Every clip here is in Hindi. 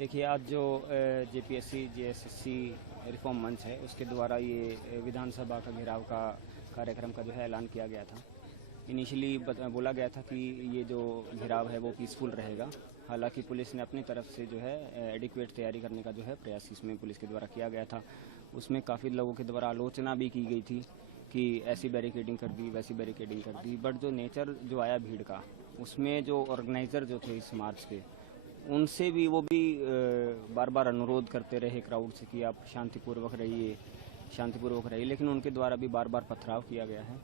देखिए, आज जो जेपीएससी जेएसएससी रिफॉर्म मंच है उसके द्वारा ये विधानसभा का घेराव का कार्यक्रम का जो है ऐलान किया गया था। इनिशियली बोला गया था कि ये जो घेराव है वो पीसफुल रहेगा। हालांकि पुलिस ने अपनी तरफ से जो है एडिक्वेट तैयारी करने का जो है प्रयास इसमें पुलिस के द्वारा किया गया था। उसमें काफ़ी लोगों के द्वारा आलोचना भी की गई थी कि ऐसी बैरिकेडिंग कर दी, वैसी बैरिकेडिंग कर दी। बट जो नेचर जो आया भीड़ का, उसमें जो ऑर्गेनाइजर जो थे इस मार्च के, उनसे भी वो भी बार बार अनुरोध करते रहे क्राउड से कि आप शांतिपूर्वक रहिए, लेकिन उनके द्वारा भी बार बार पथराव किया गया है।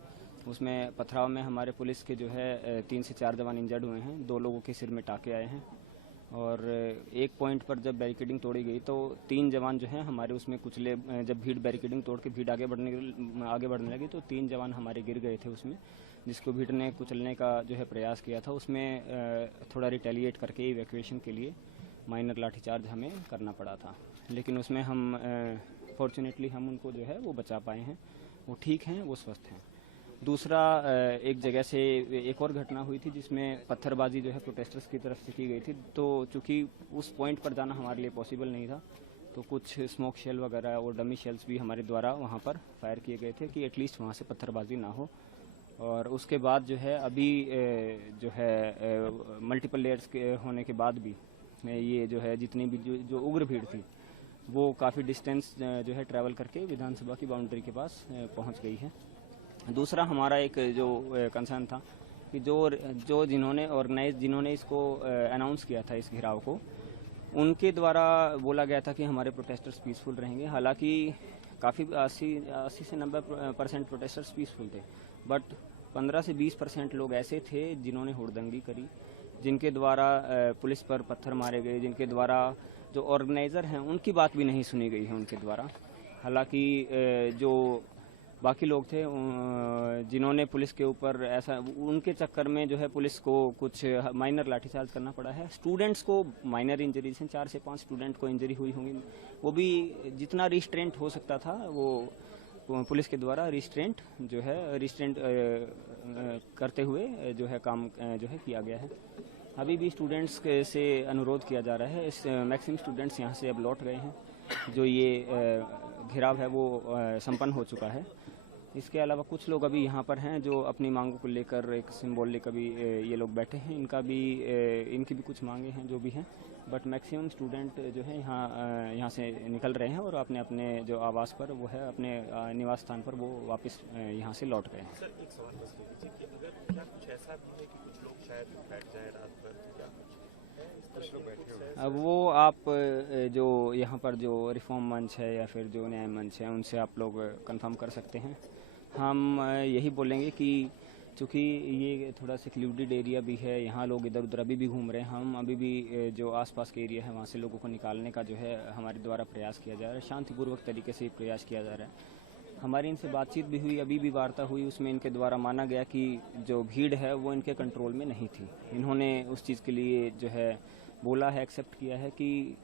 उसमें पथराव में हमारे पुलिस के जो है 3 से 4 जवान इंजर्ड हुए हैं, 2 लोगों के सिर में टाके आए हैं। और एक पॉइंट पर जब बैरिकेडिंग तोड़ी गई तो 3 जवान जो हैं हमारे उसमें कुचले। जब भीड़ बैरिकेडिंग तोड़ के भीड़ आगे बढ़ने लगी तो 3 जवान हमारे गिर गए थे उसमें, जिसको भीड़ ने कुचलने का जो है प्रयास किया था। उसमें थोड़ा रिटेलिएट करके इवैक्यूएशन के लिए माइनर लाठीचार्ज हमें करना पड़ा था, लेकिन उसमें हम फॉर्चुनेटली हम उनको जो है वो बचा पाए हैं। वो ठीक हैं, वो स्वस्थ हैं। दूसरा, एक जगह से एक और घटना हुई थी जिसमें पत्थरबाजी जो है प्रोटेस्टर्स की तरफ से की गई थी। तो चूंकि उस पॉइंट पर जाना हमारे लिए पॉसिबल नहीं था, तो कुछ स्मोक शेल वगैरह और डमी शेल्स भी हमारे द्वारा वहां पर फायर किए गए थे कि एटलीस्ट वहां से पत्थरबाजी ना हो। और उसके बाद जो है अभी जो है मल्टीपल लेयर्स के होने के बाद भी ये जो है जितनी भी जो उग्र भीड़ थी वो काफ़ी डिस्टेंस जो है ट्रैवल करके विधानसभा की बाउंड्री के पास पहुंच गई है। दूसरा, हमारा एक जो कंसर्न था कि जो जिन्होंने इसको अनाउंस किया था इस घेराव को, उनके द्वारा बोला गया था कि हमारे प्रोटेस्टर्स पीसफुल रहेंगे। हालांकि काफ़ी 80 से 90% प्रोटेस्टर्स पीसफुल थे, बट 15 से 20% लोग ऐसे थे जिन्होंने हुड़दंगी करी, जिनके द्वारा पुलिस पर पत्थर मारे गए, जिनके द्वारा जो ऑर्गेनाइजर हैं उनकी बात भी नहीं सुनी गई है उनके द्वारा। हालांकि जो बाकी लोग थे जिन्होंने पुलिस के ऊपर ऐसा, उनके चक्कर में जो है पुलिस को कुछ माइनर लाठीचार्ज करना पड़ा है। स्टूडेंट्स को माइनर इंजरीज हैं, 4 से 5 स्टूडेंट को इंजरी हुई होंगी। वो भी जितना रिस्ट्रेंट हो सकता था वो पुलिस के द्वारा रिस्ट्रेंट करते हुए जो है काम जो है किया गया है। अभी भी स्टूडेंट्स से अनुरोध किया जा रहा है। मैक्सिमम स्टूडेंट्स यहाँ से अब लौट गए हैं। जो ये घेराव है वो संपन्न हो चुका है। इसके अलावा कुछ लोग अभी यहाँ पर हैं जो अपनी मांगों को लेकर एक सिंबॉलिक अभी ये लोग बैठे हैं। इनकी भी कुछ मांगे हैं जो भी हैं, बट मैक्सिमम स्टूडेंट जो है यहाँ से निकल रहे हैं और अपने अपने जो आवास पर वो है, अपने निवास स्थान पर वो वापस यहाँ से लौट गए हैं। सर, एक सवाल बस कीजिए कि अगर क्या कुछ ऐसा भी है कि कुछ लोग शायद बैठ जाए रात भर, क्या कुछ लोग बैठे हुए? अब वो आप जो यहाँ पर जो रिफॉर्म मंच है या फिर जो न्याय मंच है उनसे आप लोग कंफर्म कर सकते हैं। हम यही बोलेंगे कि चूँकि ये थोड़ा सिक्लूडेड एरिया भी है, यहाँ लोग इधर उधर अभी भी घूम रहे हैं। हम अभी भी जो आसपास के एरिया है वहाँ से लोगों को निकालने का जो है हमारे द्वारा प्रयास किया जा रहा है। शांतिपूर्वक तरीके से प्रयास किया जा रहा है। हमारी इनसे बातचीत भी हुई, अभी भी वार्ता हुई, उसमें इनके द्वारा माना गया कि जो भीड़ है वो इनके कंट्रोल में नहीं थी। इन्होंने उस चीज़ के लिए जो है बोला है, एक्सेप्ट किया है कि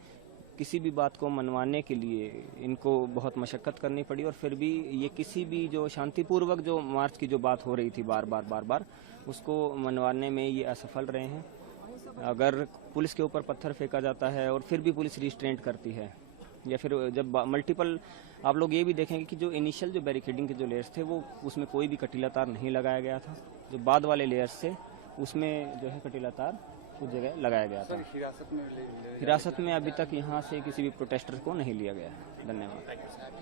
किसी भी बात को मनवाने के लिए इनको बहुत मशक्कत करनी पड़ी, और फिर भी ये किसी भी जो शांतिपूर्वक जो मार्च की जो बात हो रही थी बार बार उसको मनवाने में ये असफल रहे हैं। अगर पुलिस के ऊपर पत्थर फेंका जाता है और फिर भी पुलिस रिस्ट्रेंट करती है, या फिर जब मल्टीपल, आप लोग ये भी देखेंगे कि जो इनिशियल जो बैरिकेडिंग के जो लेयर्स थे वो उसमें कोई भी कटीला तार नहीं लगाया गया था। जो बाद वाले लेयर्स थे उसमें जो है कटीला तार कुछ जगह लगाया गया था। हिरासत में अभी तक यहाँ से किसी भी प्रोटेस्टर को नहीं लिया गया है। धन्यवाद।